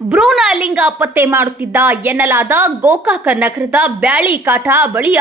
ಭ್ರೂಣ ಲಿಂಗ ಪತ್ತೆ ಮಾಡುತ್ತಿದ್ದ ಎನ್ನಲಾದ ಗೋಕಾಕ ನಗರದ ಬ್ಯಾಳಿಕಾಠ ಬಳಿಯ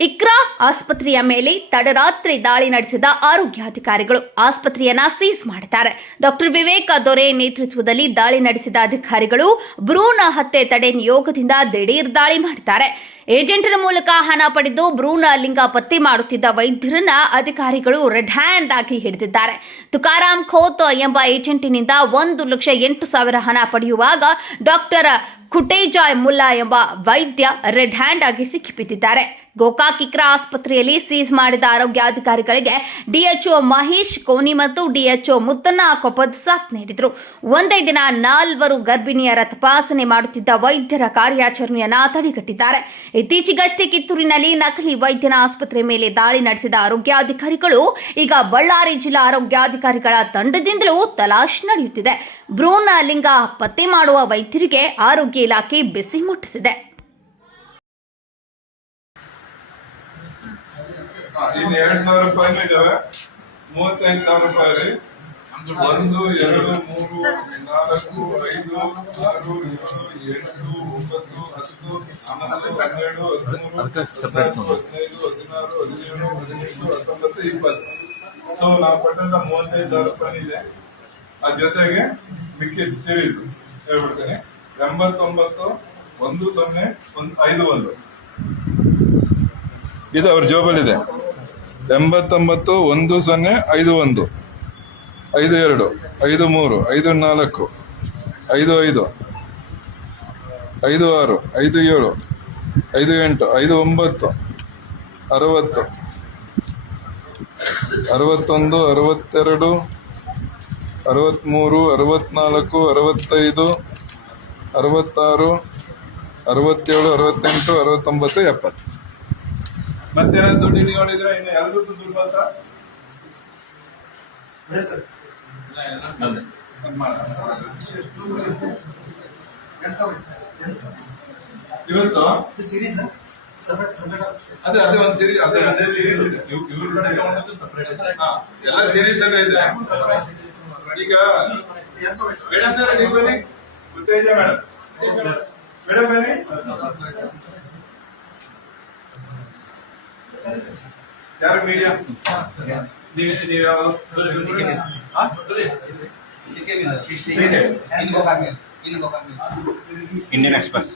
ಇಕ್ರಾ ಆಸ್ಪತ್ರೆಯ ಮೇಲೆ ತಡರಾತ್ರಿ ದಾಳಿ ನಡೆಸಿದ ಆರೋಗ್ಯಾಧಿಕಾರಿಗಳು. ಆಸ್ಪತ್ರೆಯನ್ನ ಸೀಸ್ ಮಾಡಿದ್ದಾರೆ. ಡಾಕ್ಟರ್ ವಿವೇಕ ದೊರೆ ನೇತೃತ್ವದಲ್ಲಿ ದಾಳಿ ನಡೆಸಿದ ಅಧಿಕಾರಿಗಳು ಭ್ರೂಣ ಹತ್ಯೆ ತಡೆ ನಿಯೋಗದಿಂದ ದಿಢೀರ್ ದಾಳಿ ಮಾಡಿದ್ದಾರೆ. ಏಜೆಂಟರ ಮೂಲಕ ಹಣ ಪಡೆದು ಭ್ರೂಣ ಲಿಂಗ ಪತ್ತೆ ಮಾಡುತ್ತಿದ್ದ ವೈದ್ಯರನ್ನ ಅಧಿಕಾರಿಗಳು ರೆಡ್ ಹ್ಯಾಂಡ್ ಆಗಿ ಹಿಡಿದಿದ್ದಾರೆ. ತುಕಾರಾಮ್ ಖೋತ್ ಎಂಬ ಏಜೆಂಟಿನಿಂದ ಒಂದು ಲಕ್ಷ ಎಂಟು ಸಾವಿರ ಹಣ ಪಡೆಯುವಾಗ ಡಾಕ್ಟರ್ ಕುಟೇಜಾಯ್ ಮುಲ್ಲಾ ಎಂಬ ವೈದ್ಯ ರೆಡ್ ಹ್ಯಾಂಡ್ ಆಗಿ ಸಿಕ್ಕಿಬಿದ್ದಿದ್ದಾರೆ. ಗೋಕಾಕ್ ಆಸ್ಪತ್ರೆಯಲ್ಲಿ ಸೀಸ್ ಮಾಡಿದ ಆರೋಗ್ಯಾಧಿಕಾರಿಗಳಿಗೆ ಡಿಎಚ್ಒ ಮಹೇಶ್ ಕೋನಿ ಮತ್ತು ಡಿಎಚ್ಒ ಮುತ್ತನ್ನ ಕೊಪ್ಪದ್ ಸಾಥ್ ನೀಡಿದರು. ಒಂದೇ ದಿನ ನಾಲ್ವರು ಗರ್ಭಿಣಿಯರ ತಪಾಸಣೆ ಮಾಡುತ್ತಿದ್ದ ವೈದ್ಯರ ಕಾರ್ಯಾಚರಣೆಯನ್ನ ತಡೆಗಟ್ಟಿದ್ದಾರೆ. ಇತ್ತೀಚೆಗಷ್ಟೇ ಕಿತ್ತೂರಿನಲ್ಲಿ ನಕಲಿ ವೈದ್ಯನ ಆಸ್ಪತ್ರೆ ಮೇಲೆ ದಾಳಿ ನಡೆಸಿದ ಆರೋಗ್ಯಾಧಿಕಾರಿಗಳು ಈಗ ಬಳ್ಳಾರಿ ಜಿಲ್ಲಾ ಆರೋಗ್ಯಾಧಿಕಾರಿಗಳ ತಂಡದಿಂದಲೂ ತಲಾಶ್ ನಡೆಯುತ್ತಿದೆ. ಭ್ರೂಣ ಲಿಂಗ ಪತ್ತೆ ಮಾಡುವ ವೈದ್ಯರಿಗೆ ಆರೋಗ್ಯ ಇಲಾಖೆ ಬಿಸಿ ಮುಟ್ಟಿಸಿದೆ. ಇಲ್ಲಿ ಎರಡ್ ಸಾವಿರ ರೂಪಾಯಿನೂ ಇದಾವೆ. ಮೂವತ್ತೈದು ಸಾವಿರ ರೂಪಾಯಿ ಒಂದು ಎರಡು ಮೂರು ನಾಲ್ಕು ಐದು ಆರು ಏಳು ಎಂಟು ಒಂಬತ್ತು ಹತ್ತು ಹನ್ನೊಂದು ಹನ್ನೆರಡು ಹದಿಮೂರು ಹದಿನೈದು ಹದಿನಾರು ಹದಿನೇಳು ಹದಿನೆಂಟು ಹತ್ತೊಂಬತ್ತು ಇಪ್ಪತ್ತು. ಸೊ ನಾವು ಕೊಟ್ಟಂತ ಮೂವತ್ತೈದು ಸಾವಿರ ರೂಪಾಯಿ ಇದೆ. ಅದ್ರ ಜೊತೆಗೆ ಮಿಕ್ಕಿದ್ ಸೇರಿದ್ದು ಹೇಳ್ಬಿಡ್ತೇನೆ. ಎಂಬತ್ತೊಂಬತ್ತು ಒಂದು ಸೊನ್ನೆ ಒಂದು ಐದು ಒಂದು. ಇದು ಅವ್ರ ಜೋಬಲ್ಲಿದೆ ಎಂಬತ್ತೊಂಬತ್ತು, ಒಂದು ಸೊನ್ನೆ, ಐದು ಒಂದು. ಐದು ಎರಡು, ಐದು ಮೂರು, ಐದು ನಾಲ್ಕು, ಐದು ಐದು ಐದು ಆರು, ಐದು ಏಳು, ಐದು ಎಂಟು, ಐದು ಒಂಬತ್ತು, ಅರವತ್ತು, ಅರವತ್ತೊಂದು, ಅರವತ್ತೆರಡು, ಅರವತ್ತ್ಮೂರು ಅರವತ್ನಾಲ್ಕು ಅರವತ್ತೈದು, ಅರವತ್ತಾರು, ಅರವತ್ತೇಳು, ಅರವತ್ತೆಂಟು, ಅರವತ್ತೊಂಬತ್ತು, ಎಪ್ಪತ್ತು. ಮತ್ತೇನಾದ್ರು ದುಡ್ಡು ಇಟ್ಕೊಂಡಿದ್ರೆ ಇನ್ನು ಎಲ್ರಿಗೂ ದುಡ್ಡು ಬಂತ ಇವತ್ತು? ಅದೇ ಅದೇ ಒಂದು ಸೀರೀಸ್ ಅದೇ ಅದೇ ಸೀರೀಸ್ ಇದೆ. ಇವ್- ಇವ್ರ ಕಡೆ ತಗೊಂಡದ್ದು ಸಪ್ರೇಟ್ ಹಾ, ಎಲ್ಲ ಸೀರೀಸ್ ಅಲ್ಲೇ ಇದೆ. ಈಗ ಮೇಡಮ್ ಸರ್ ನೀವು ಬನ್ನಿ ಉತ್ತೇಜ ಮೇಡಮ್? ಮೇಡಮ್ ಬನ್ನಿ. ಯಾರು ಮೀಡಿಯಾ ನೀವು ನೀವು ಯಾವುದು ಹಾ? Indian Express.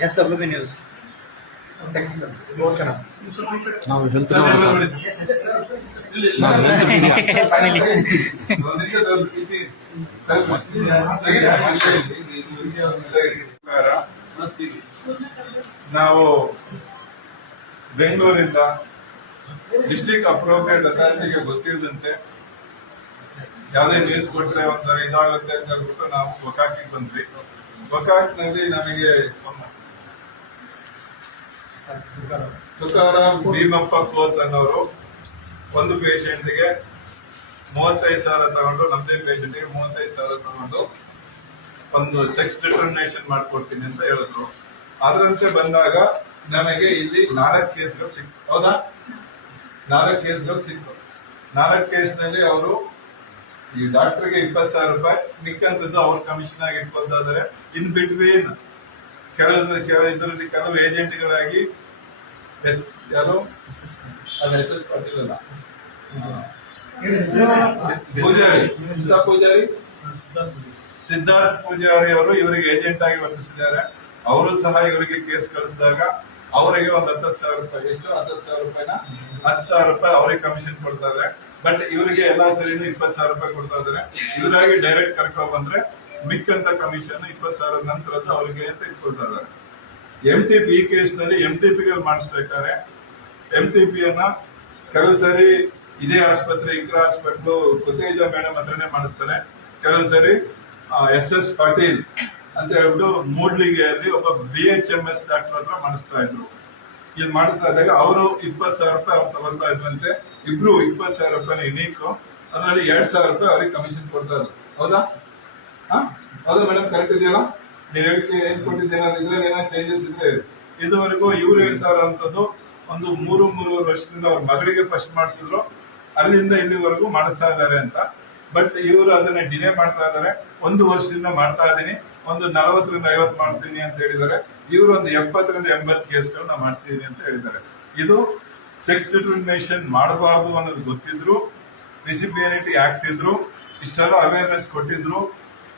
S W B news ನಾವು ಹೆಲ್ತ್. ನಾವು ಬೆಂಗಳೂರಿಂದ ಡಿಸ್ಟಿಕ್ ಅಪ್ರೋಪ್ರಿಯೇಟ್ ಅಥಾರಿಟಿಗೆ ಗೊತ್ತಿಲ್ಲದಂತೆ ಯಾವುದೇ ನ್ಯೂಸ್ ಕೊಟ್ಟರೆ ಒಂಥರ ಇದಾಗುತ್ತೆ ಅಂತ ಹೇಳ್ಬಿಟ್ಟು ನಾವು ಒಕಾಕಿಗೆ ಬಂದ್ವಿ. ಒಕಾಕ್ನಲ್ಲಿ ನಮಗೆ ತುಕಾರಾಮ್ ಭೀಮಪ್ಪ ಕೋತ್ ಅನ್ನೋರು ಒಂದು ಪೇಷಂಟ್ಗೆ ಮೂವತ್ತೈದು ಸಾವಿರ ತಗೊಂಡು, ನಮ್ದೇ ಪೇಷಂಟ್ಗೆ ಮೂವತ್ತೈದು ಸಾವಿರ ತಗೊಂಡು ಒಂದು ಸೆಕ್ಸ್ ಡಿಟರ್ಮಿನೇಷನ್ ಮಾಡ್ಕೊಡ್ತೀನಿ ಅಂತ ಹೇಳಿದ್ರು. ಅದರಂತೆ ಬಂದಾಗ ನನಗೆ ಇಲ್ಲಿ ನಾಲ್ಕು ಕೇಸ್ಗಳು ಸಿಕ್ತು ಹೌದಾ? ನಾಲ್ಕು ಕೇಸ್ಗಳು ಸಿಕ್ತು ನಾಲ್ಕು ಕೇಸ್ನಲ್ಲಿ ಅವರು ಈ ಡಾಕ್ಟರ್ಗೆ ಇಪ್ಪತ್ತು ಸಾವಿರ ರೂಪಾಯಿ ಮಿಕ್ಕಂತದ್ದು ಅವ್ರ ಕಮಿಷನ್ ಆಗಿ ಇಟ್ಕೊಂತಾದ್ರೆ ಇನ್ ಬಿಟ್ವೀನ್ ಕೆಲವು ಕೆಲವು ಇದರಲ್ಲಿ ಕೆಲವು ಏಜೆಂಟ್ಗಳಾಗಿ ಎಸ್ ಯಾರು? ಅಲ್ಲ ಎಸ್ ಎಸ್ ಪಾಟೀಲ್ ಅಲ್ಲ ಪೂಜಾರಿ? ಸಿದ್ಧಾರ್ಥ ಪೂಜಾರಿ. ಸಿದ್ಧಾರ್ಥ ಪೂಜಾರಿ ಅವರು ಇವರಿಗೆ ಏಜೆಂಟ್ ಆಗಿ ವರ್ತಿಸಿದ್ದಾರೆ. ಅವರು ಸಹ ಇವರಿಗೆ ಕೇಸ್ ಕಳಿಸಿದಾಗ ಅವರಿಗೆ ಒಂದ್ ಹತ್ತು ಸಾವಿರ ರೂಪಾಯಿ, ಎಷ್ಟು ಹತ್ತು ಸಾವಿರ ರೂಪಾಯಿನ ಹತ್ತು ಸಾವಿರ ರೂಪಾಯಿ ಅವರಿಗೆ ಕಮಿಷನ್ ಕೊಡ್ತಾ ಇದ್ದಾರೆ ಬಟ್ ಇವರಿಗೆ ಎಲ್ಲಾ ಸರಿನೂ ಇಪ್ಪತ್ತು ಸಾವಿರ ರೂಪಾಯಿ ಕೊಡ್ತಾ ಇದ್ದಾರೆ ಇವರಾಗಿ ಡೈರೆಕ್ಟ್ ಕರ್ಕೊ ಬಂದ್ರೆ ಮಿಕ್ಕಂತ ಕಮಿಷನ್ ಇಪ್ಪತ್ತು ಸಾವಿರ ನಂತರದ ಅವರಿಗೆ ತೆಗೆದುಕೊಳ್ತಾ ಇದಾರೆ. ಎಂ ಟಿ ಪಿ ಈ ಕೇಸ್ನಲ್ಲಿ ಎಂ ಟಿ ಪಿ ಮಾಡಿಸ್ಬೇಕಾದ್ರೆ ಎಂ ಟಿ ಪಿ ಅನ್ನ ಕೆಲವು ಸರಿ ಇದೇ ಆಸ್ಪತ್ರೆ ಇತರ ಆಸ್ಪತ್ರೆ ಕೊತ್ತೇಜ ಮೇಡಮ್ ಹತ್ರನೇ ಮಾಡಿಸ್ತಾರೆ. ಕೆಲವು ಸರಿ ಎಸ್ ಎಸ್ ಪಾಟೀಲ್ ಅಂತ ಹೇಳ್ಬಿಟ್ಟು ಮೂಡ್ಲಿಗೆಯಲ್ಲಿ ಒಬ್ಬ B H M S doctor ಹತ್ರ ಮಾಡಿಸ್ತಾ ಇದ್ರು. ಇದು ಮಾಡ್ತಾ ಇದ್ದಾಗ ಅವರು ಇಪ್ಪತ್ತು ಸಾವಿರ ರೂಪಾಯಿ ಅವ್ರು ತಗೊಳ್ತಾ ಇದ್ರಂತೆ. ಇಬ್ರು ಇಪ್ಪತ್ತು ಸಾವಿರ ರೂಪಾಯಿ ಯುನೀಕ್ ಅದರಲ್ಲಿ ಎರಡ್ ಸಾವಿರ ರೂಪಾಯಿ ಅವ್ರಿಗೆ ಕಮಿಷನ್ ಕೊಡ್ತಾ ಇದ್ರು. ಹೌದಾ? ಹೌದಾ ಮೇಡಮ್ ಕರೆಕ್ಟ್ ಇದೆಯಲ್ಲ? ನೀವು ಹೇಳಿಕೆ ಏನ್ ಕೊಟ್ಟಿದ್ದೇನಾದ್ರೆ ಏನೋ ಚೇಂಜಸ್ ಇದ್ರೆ ಇದುವರೆಗೂ ಇವ್ರು ಹೇಳ್ತಾ ಇರೋಂಥದ್ದು ಒಂದು ಮೂರು, ಮೂರುವರೆ ವರ್ಷದಿಂದ ಅವ್ರ ಮಗಳಿಗೆ ಫಸ್ಟ್ ಮಾಡಿಸಿದ್ರು. ಅಲ್ಲಿಂದ ಇಲ್ಲಿವರೆಗೂ ಮಾಡಿಸ್ತಾ ಇದ್ದಾರೆ ಅಂತ. ಬಟ್ ಇವರು ಅದನ್ನ ಡಿಲೇ ಮಾಡ್ತಾ ಇದ್ದಾರೆ. ಒಂದು ವರ್ಷದಿಂದ ಮಾಡ್ತಾ ಇದ್ದೀನಿ. ಒಂದು ನಲವತ್ತರಿಂದ ಐವತ್ತು ಮಾಡ್ತೀನಿ ಅಂತ ಹೇಳಿದ್ದಾರೆ. ಇವರು ಒಂದು ಎಪ್ಪತ್ತರಿಂದ ಎಂಬತ್ತು ಕೇಸ್ಗಳನ್ನ ಮಾಡಿಸಿದೀನಿ ಅಂತ ಹೇಳಿದ್ದಾರೆ. ಇದು ಸೆಕ್ಸ್ ಡಿಟರ್ಮಿನೇಷನ್ ಮಾಡಬಾರ್ದು ಅನ್ನೋದು ಗೊತ್ತಿದ್ರು ಡಿಸಿಪ್ಲಿನಿಟಿ ಆಕ್ಟ್ ಇದ್ರು ಇಷ್ಟೆಲ್ಲ ಅವೇರ್ನೆಸ್ ಕೊಟ್ಟಿದ್ರು.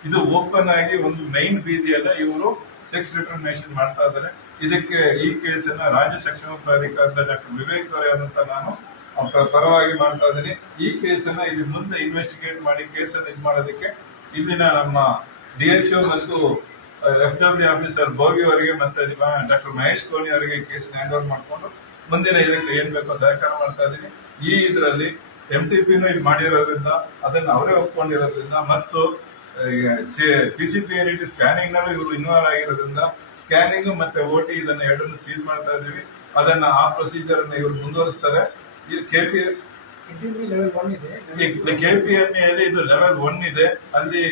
ಇದು ಓಪನ್ ಆಗಿ ಒಂದು ಮೈನ್ ಬೀದಿಯಲ್ಲ ಇವರು ಸೆಕ್ಸ್ ಡಿಟರ್ಮಿನೇಷನ್ ಮಾಡ್ತಾ ಇದ್ದಾರೆ. ಇದಕ್ಕೆ ಈ ಕೇಸನ್ನ ರಾಜ್ಯ ಸಕ್ಷಮ ಪ್ರಾಧಿಕಾರದ ಡಾಕ್ಟರ್ ವಿವೇಕ್ ಅವರೇ ನಾನು ಪರವಾಗಿ ಮಾಡ್ತಾ ಇದ್ದೀನಿ. ಈ ಕೇಸನ್ನ ಇಲ್ಲಿ ಮುಂದೆ ಇನ್ವೆಸ್ಟಿಗೇಟ್ ಮಾಡಿ ಕೇಸನ್ನು ಇದು ಮಾಡೋದಕ್ಕೆ ಇಲ್ಲಿನ ನಮ್ಮ ಡಿ ಎಚ್ ಮತ್ತು ಎಫ್ ಡಬ್ಲ್ಯೂ ಆಫೀಸರ್ ಭೋಗಿ ಅವರಿಗೆ ಮತ್ತೆ ಡಾಕ್ಟರ್ ಮಹೇಶ್ ಕೋಣಿ ಅವರಿಗೆ ಕೇಸ್ ಹ್ಯಾಂಡ್ ಓವರ್ ಮಾಡಿಕೊಂಡು ಮುಂದಿನ ಇದಕ್ಕೆ ಏನ್ ಬೇಕೋ ಸಹಕಾರ ಮಾಡ್ತಾ ಇದ್ದೀನಿ. ಈ ಇದರಲ್ಲಿ ಎಂ ಟಿ ಪಿನೂ ಇಲ್ಲಿ ಮಾಡಿರೋದ್ರಿಂದ, ಅದನ್ನ ಅವರೇ ಒಪ್ಕೊಂಡಿರೋದ್ರಿಂದ ಮತ್ತು P C P T scanning ನಲ್ಲೂ ಇವರು ಇನ್ವಾಲ್ವ್ ಆಗಿರೋದ್ರಿಂದ ಸ್ಕ್ಯಾನಿಂಗ್ ಮತ್ತೆ ಓಟಿ ಇದನ್ನ ಎರಡನ್ನು ಸೀಲ್ ಮಾಡ್ತಾ ಇದೀವಿ ಅದನ್ನ ಆ ಪ್ರೊಸೀಜರ್ ಅನ್ನ ಇವರು ಮುಂದುವರಿಸ್ತಾರೆ. ಕೆ ಪಿ ಲೆವೆಲ್ ಒನ್ ಇದೆ. ಕೆಪಿಎಂಇಯಲ್ಲಿ ಇದು ಲೆವೆಲ್ ಒನ್ ಇದೆ. ಅಲ್ಲಿ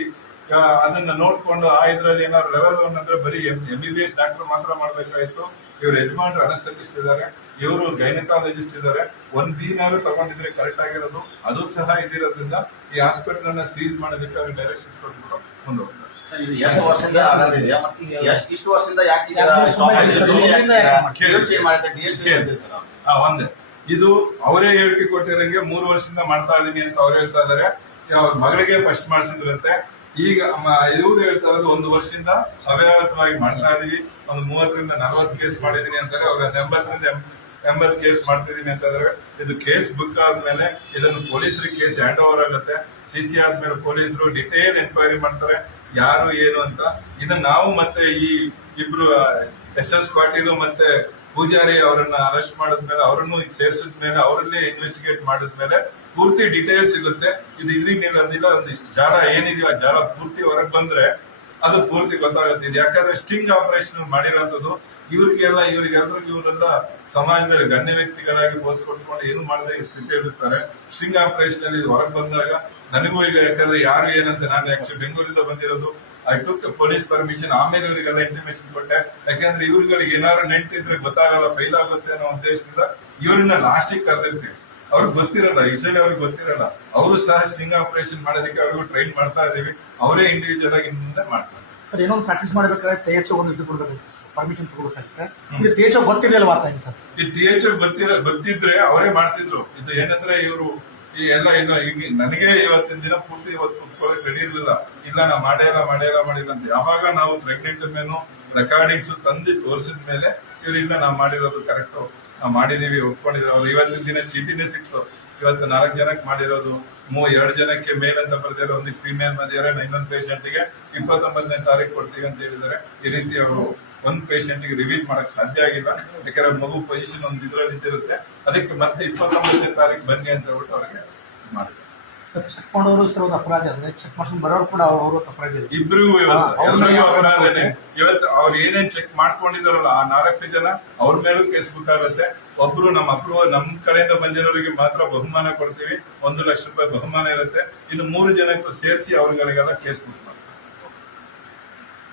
ಅದನ್ನ ನೋಡ್ಕೊಂಡು ಆ ಇದ್ರಲ್ಲಿ ಏನಾದ್ರು ಲೆವೆಲ್ ಒನ್ ಅಂದ್ರೆ ಬರೀ ಎಂ ಬಿ ಎಸ್ ಡಾಕ್ಟರ್ ಮಾತ್ರ ಮಾಡ್ಬೇಕಾಯ್ತು. ಇವರು ಯಜಮಾನ್ರು ಅನಸ್ಥೆಟಿಸ್ಟ್ ಇದ್ದಾರೆ. ಇವರು ಗೈನಕಾಲಜಿಸ್ಟ್ ಇದ್ದಾರೆ. ಒಂದ್ ದಿನಾರು ತಗೊಂಡಿದ್ರೆ ಕರೆಕ್ಟ್ ಆಗಿರೋದು. ಅದು ಸಹ ಇದಿರೋದ್ರಿಂದ ಈ ಹಾಸ್ಪಿಟಲ್ ಅನ್ನ ಸೀಲ್ ಮಾಡೋದಕ್ಕೆ ಅವ್ರಿಗೆ ಡೈರೆಕ್ಷನ್ಸ್ ಕೊಟ್ಬಿಟ್ಟು ಮುಂದುವರೆದ ಇದು ಎಷ್ಟು ವರ್ಷದಿಂದ ಎಷ್ಟು ಇಷ್ಟು ವರ್ಷದಿಂದ ಯಾಕೆ ಈಗ. ಆ, ಒಂದೇ. ಇದು ಅವರೇ ಹೇಳಿಕೆ ಕೊಟ್ಟಿರಂಗೆ ಮೂರು ವರ್ಷದಿಂದ ಮಾಡ್ತಾ ಇದೀನಿ ಅಂತ ಅವ್ರು ಹೇಳ್ತಾ ಇದಾರೆ. ಮಗಳಿಗೆ ಫಸ್ಟ್ ಮಾಡಿಸಿದ್ರಂತೆ. ಈಗ ಇವ್ರು ಹೇಳ್ತಾ ಇರೋದು ಒಂದು ವರ್ಷದಿಂದ ಅವ್ಯಾಹತವಾಗಿ ಮಾಡ್ತಾ ಇದೀವಿ. ಒಂದು ಮೂವತ್ತರಿಂದ ನಲವತ್ತು ಕೇಸ್ ಮಾಡಿದೀನಿ ಅಂತಾರೆ. ಅವ್ರ ಎಂಬತ್ತರಿಂದ ಎಂಬತ್ ಎಂಬತ್ತು ಕೇಸ್ ಮಾಡ್ತಿದೀನಿ ಅಂತ ಇದಾರೆ. ಇದು ಕೇಸ್ ಬುಕ್ ಆದ್ಮೇಲೆ ಇದನ್ನು ಪೊಲೀಸರಿಗೆ ಕೇಸ್ ಹ್ಯಾಂಡ್ ಓವರ್ ಆಗುತ್ತೆ. ಸಿ ಸಿ ಆದ್ಮೇಲೆ ಪೊಲೀಸರು ಡಿಟೇಲ್ ಎನ್ಕ್ವೈರಿ ಮಾಡ್ತಾರೆ. ಯಾರು ಏನು ಅಂತ. ಇದನ್ನ ನಾವು ಮತ್ತೆ ಈ ಇಬ್ರು ಎಸ್ ಎಸ್ ಪಾಟೀಲ್ ಮತ್ತೆ ಪೂಜಾರಿ ಅವರನ್ನ ಅರೆಸ್ಟ್ ಮಾಡಿದ್ಮೇಲೆ, ಅವರನ್ನು ಈಗ ಸೇರಿಸಿದ ಮೇಲೆ ಅವರಲ್ಲೇ ಇನ್ವೆಸ್ಟಿಗೇಟ್ ಮಾಡಿದ್ಮೇಲೆ ಪೂರ್ತಿ ಡೀಟೇಲ್ಸ್ ಸಿಗುತ್ತೆ. ಇದು ಇಲ್ಲಿ ಅಂದಿಲ್ಲ ಒಂದು ಜಾಲ ಏನಿದೆಯೋ ಆ ಜಾಲ ಪೂರ್ತಿ ಹೊರಗೆ ಬಂದ್ರೆ ಅದು ಪೂರ್ತಿ ಗೊತ್ತಾಗುತ್ತೆ ಯಾಕಂದ್ರೆ ಸ್ಟಿಂಗ್ ಆಪರೇಷನ್ ಮಾಡಿರೋಂಥದ್ದು, ಇವರಿಗೆಲ್ಲ ಇವರಿಗೆಲ್ಲರಿಗೂ ಇವರೆಲ್ಲ ಸಮಾಜದಲ್ಲಿ ಗಣ್ಯ ವ್ಯಕ್ತಿಗಳಾಗಿ ಕೊಟ್ಕೊಂಡು ಏನು ಮಾಡದೆ ಸ್ಥಿತಿಯಲ್ಲಿರ್ತಾರೆ ಸ್ಟಿಂಗ್ ಆಪರೇಷನ್ ಅಲ್ಲಿ ಹೊರಗೆ ಬಂದಾಗ ನನಗೂ ಈಗ ಯಾಕಂದ್ರೆ ಯಾರು ಏನಂತ ನಾನು ಆಕ್ಚುಲಿ ಬೆಂಗಳೂರಿಂದ ಬಂದಿರೋದು ಐ ಟುಕ್ ಪೊಲೀಸ್ ಪರ್ಮಿಷನ್ ಆಮೇಲೆ ಇವರಿಗೆಲ್ಲ ಇಂಟಿಮೇಷನ್ ಕೊಟ್ಟೆ. ಯಾಕಂದ್ರೆ ಇವ್ರುಗಳಿಗೆ ಏನಾದ್ರು ನೆಂಟಿದ್ರೆ ಗೊತ್ತಾಗಲ್ಲ ಫೈಲ್ ಆಗುತ್ತೆ ಅನ್ನೋ ಉದ್ದೇಶದಿಂದ ಇವ್ರನ್ನ ಲಾಸ್ಟಿಗೆ ಕರೆದಿರ್ತೀವಿ. ಅವ್ರಿಗೆ ಗೊತ್ತಿರಲ್ಲ ಇಸ್ರೇಲ್ ಅವ್ರಿಗೆ ಗೊತ್ತಿರಲ್ಲ. ಅವರು ಸಹ ಸ್ಟಿಂಗ್ ಆಪರೇಷನ್ ಮಾಡೋದಕ್ಕೆ ಅವ್ರಿಗೂ ಟ್ರೈನ್ ಮಾಡ್ತಾ ಇದೀವಿ ಅವರೇ ಇಂಡಿವಿಜುವಲ್ ಆಗಿ ಮುಂದೆ ಮಾಡ್ತಾರೆ. ಸರ್ ಏನೋ ಒಂದು ಪ್ರಾಕ್ಟೀಸ್ ಮಾಡಬೇಕಾದ್ರೆ ಟಿ ಎಚ್ ಒಂದು ಇದು ಕೊಡ್ಬೇಕಾಗಿತ್ತು ಪರ್ಮಿಷನ್ ತಗೋಬೇಕಾಗುತ್ತೆ ಇದು ಟಿ ಎಚ್ ಗೊತ್ತಿರಲಿಲ್ಲ ಮಾತಾಡಿ ಸರ್? ಈ ಟಿ ಎಚ್ ಗೊತ್ತಿರ ಗೊತ್ತಿದ್ರೆ ಅವರೇ ಮಾಡ್ತಿದ್ರು. ಇದು ಏನಂದ್ರೆ ಇವರು ಈ ಎಲ್ಲ ಏನೋ ಈಗ ನನಗೆ ಇವತ್ತಿನ ದಿನ ಪೂರ್ತಿ ಇವತ್ತು ಕುತ್ಕೊಳ್ಳೋಕೆ ರೆಡಿ ಇರಲಿಲ್ಲ. ಇಲ್ಲ ನಾ ಮಾಡೇ ಇಲ್ಲ ಮಾಡೇ ಇಲ್ಲ ಮಾಡಿಲ್ಲ ಅಂತ. ಯಾವಾಗ ನಾವು ಪ್ರೆಗ್ನೆಂಟ್ ಮೇನು ರೆಕಾರ್ಡಿಂಗ್ಸ್ ತಂದು ತೋರಿಸಿದ ಮೇಲೆ ಇವ್ರು ಇಲ್ಲ ನಾವು ಮಾಡಿರೋದು ಕರೆಕ್ಟ್ ನಾವು ಮಾಡಿದೀವಿ, ಒಪ್ಕೊಂಡಿದ್ರು. ಅವ್ರು ಇವತ್ತಿನ ದಿನ ಚೀಟಿನೇ ಸಿಕ್ತು. ಇವತ್ತು ನಾಲ್ಕು ಜನಕ್ಕೆ ಮಾಡಿರೋದು. ಮೂ ಎರಡು ಜನಕ್ಕೆ ಮೇಲ್ ಅಂತ ಬರ್ದಿರೋ ಒಂದು ಫೀಮೇಲ್ ಮಧ್ಯೆ ಇನ್ನೊಂದು ಪೇಷಂಟ್ಗೆ ಇಪ್ಪತ್ತೊಂಬತ್ತನೇ ತಾರೀಕು ಕೊಡ್ತೀವಿ ಅಂತ ಹೇಳಿದ್ದಾರೆ. ಈ ರೀತಿ ಅವರು ಒಂದ್ ಪೇಷಂಟ್ಗೆ ರಿವೀಲ್ ಮಾಡಕ್ ಸಾಧ್ಯ ಆಗಿಲ್ಲ. ಯಾಕಂದ್ರೆ ಮಗು ಪೊಸಿಷನ್ ಒಂದು ಇದ್ರಲ್ಲಿ ಇದ್ದಿರುತ್ತೆ ಅದಕ್ಕೆ ಮತ್ತೆ ಇಪ್ಪತ್ತೊಂಬತ್ತನೇ ತಾರೀಕು ಬನ್ನಿ ಅಂತ ಹೇಳ್ಬಿಟ್ಟು ಅವ್ರಿಗೆ ಮಾಡಿದ್ರು. ಸರ್ ಚೆಕ್ ಮಾಡೋರು ಸರ್ ಅಪರಾಧ. ಅಂದ್ರೆ ಚೆಕ್ ಮಾಡ್ಸ್ಕೊಂಡು ಬರೋರು ಕೂಡ ಅವರು ಅಪರಾಧ ಇದೆ ಇಬ್ರಿಗೂ ಎಲ್ರಿಗೂ ಅಪರಾಧನೆ. ಇವತ್ತು ಅವ್ರು ಏನೇನ್ ಚೆಕ್ ಮಾಡ್ಕೊಂಡಿದಾರಲ್ಲ ಆ ನಾಲ್ಕು ಜನ ಅವ್ರ ಮೇಲೂ ಕೇಸ್ ಬುಕ್ ಆಗುತ್ತೆ. ಒಬ್ರು ನಮ್ಮ ಅಪ್ರೂವಲ್ ನಮ್ ಕಡೆಯಿಂದ ಬಂದಿರೋರಿಗೆ ಮಾತ್ರ ಬಹುಮಾನ ಕೊಡ್ತೀವಿ. ಒಂದು ಲಕ್ಷ ರೂಪಾಯಿ ಬಹುಮಾನ ಇರುತ್ತೆ. ಇನ್ನು ಮೂರು ಜನಕ್ಕೂ ಸೇರಿಸಿ ಅವ್ರಗಳಿಗೆಲ್ಲ ಕೇಸ್ ಬುಕ್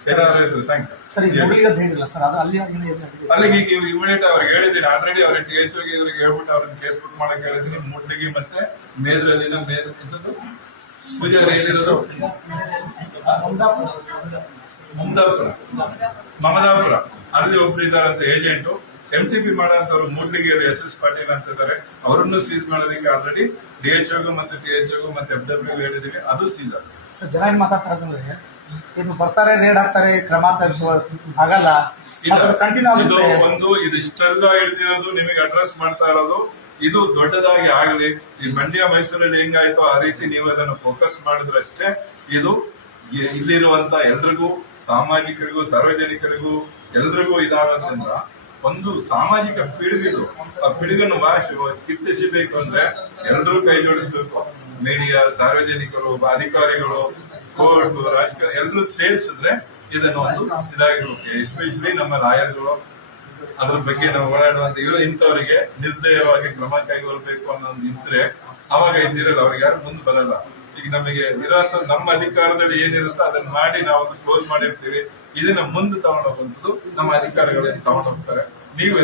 ಸರ್ ಹೇಳಿಲ್ಲ ಸರ್ ಅದು ಅಲ್ಲಿ? ಅಲ್ಲಿಗೆ ಈಗ ಇಮಿಡಿಯೇಟ್ ಅವ್ರಿಗೆ ಹೇಳಿದ್ದೀನಿ. ಆಲ್ರೆಡಿ ಅವ್ರಿಗೆ ಟಿ ಎಚ್ ಇವ್ರಿಗೆ ಹೇಳ್ಬಿಟ್ಟು ಅವ್ರನ್ನ ಕೇಸ್ ಬುಕ್ ಮಾಡಕ್ ಹೇಳಿದ್ದೀನಿ. ಮೂಡ್ಲಿಗಿ ಮತ್ತೆ ಮೇದ್ರಲ್ಲಿನ ಮೇದ್ ಇದ್ದದ್ದು ಪೂಜಾರಿ ಎಲ್ಲಿರೋದು ಮುಮ್ದಾಪುರ ಮಮದಾಪುರ. ಅಲ್ಲಿ ಒಬ್ರು ಇದ್ದಾರಂತ ಏಜೆಂಟ್ ಎಂ ಟಿ ಪಿ ಮಾಡೋಂಥವ್ರು ಮೂಡ್ಲಿಗಿಯಲ್ಲಿ ಎಸ್ ಎಸ್ ಪಾಟೀಲ್ ಅಂತ ಇದ್ದಾರೆ. ಅವರನ್ನು ಸೀಸ್ ಮಾಡೋದಕ್ಕೆ ಆಲ್ರೆಡಿ ಡಿ ಎಚ್ ಮತ್ತೆ ಟಿ ಎಚ್ ಮತ್ತೆ ಎಫ್ ಡಬ್ಲ್ಯೂ ಹೇಳಿದೀವಿ. ಅದು ಸೀಸ್ ಆಗಿದೆ. ಜನ ಏನ್ ಮಾತಾಡ್ತಾರಂದ್ರೆ ಏನು ಬರ್ತಾರೆ ರೇಡ್ ಹಾಕ್ತಾರೆ ಕ್ರಮ ಆಗಲ್ಲ ಕಂಟಿನ್ಯೂ ಆಗುತ್ತೆ. ಒಂದು ಇದು ಇಷ್ಟೆಲ್ಲ ಹಿಡ್ದಿರೋದು ನಿಮಗೆ ಅಡ್ರೆಸ್ ಮಾಡ್ತಾ ಇರೋದು. ಇದು ದೊಡ್ಡದಾಗಿ ಆಗಲಿ ಈ ಮಂಡ್ಯ ಮೈಸೂರಲ್ಲಿ ಹೆಂಗಾಯ್ತು ಆ ರೀತಿ ನೀವು ಅದನ್ನು ಫೋಕಸ್ ಮಾಡಿದ್ರಷ್ಟೇ ಇದು ಇಲ್ಲಿರುವಂತ ಎಲ್ರಿಗೂ ಸಾಮಾಜಿಕರಿಗೂ ಸಾರ್ವಜನಿಕರಿಗೂ ಎಲ್ರಿಗೂ ಇದಾಗೋದ್ರಿಂದ ಒಂದು ಸಾಮಾಜಿಕ ಪಿಡುಗಿದು ಆ ಪಿಡುಗನ್ನು ವಾಶ್ ಕಿತ್ತಿಸಬೇಕು ಅಂದ್ರೆ ಎಲ್ರೂ ಕೈ ಜೋಡಿಸ್ಬೇಕು. ಮೀಡಿಯಾ ಸಾರ್ವಜನಿಕರು ಅಧಿಕಾರಿಗಳು ಕೋರ್ಟ್ ರಾಜಕಾರಣ ಎಲ್ಲರೂ ಸೇರಿಸಿದ್ರೆ ಇದನ್ನು ಒಂದು ಇದಾಗಿರುತ್ತೆ ಎಸ್ಪೆಷಲಿ ನಮ್ಮ ಲಾಯರ್ಗಳು. ಅದ್ರ ಬಗ್ಗೆ ನಾವು ಓಡಾಡುವಂತ ಇವರು ಇಂಥವರಿಗೆ ನಿರ್ದಯವಾಗಿ ಕ್ರಮ ಕೈಗೊಳ್ಬೇಕು ಅನ್ನೋದು ಇದ್ರೆ ಅವಾಗ ಇದ್ದಿರಲ್ಲ ಅವ್ರಿಗೆ ಯಾರು ಮುಂದೆ ಬರಲ್ಲ. ಈಗ ನಮಗೆ ಇರೋ ನಮ್ಮ ಅಧಿಕಾರದಲ್ಲಿ ಏನಿರುತ್ತೋ ಅದನ್ನ ಮಾಡಿ ನಾವು ಕ್ಲೋಸ್ ಮಾಡಿರ್ತೀವಿ. ಇದನ್ನ ಮುಂದೆ ತಗೊಂಡೋಗುವಂಥದ್ದು ನಮ್ಮ ಅಧಿಕಾರಿಗಳು ತಗೊಂಡೋಗ್ತಾರೆ ನೀವು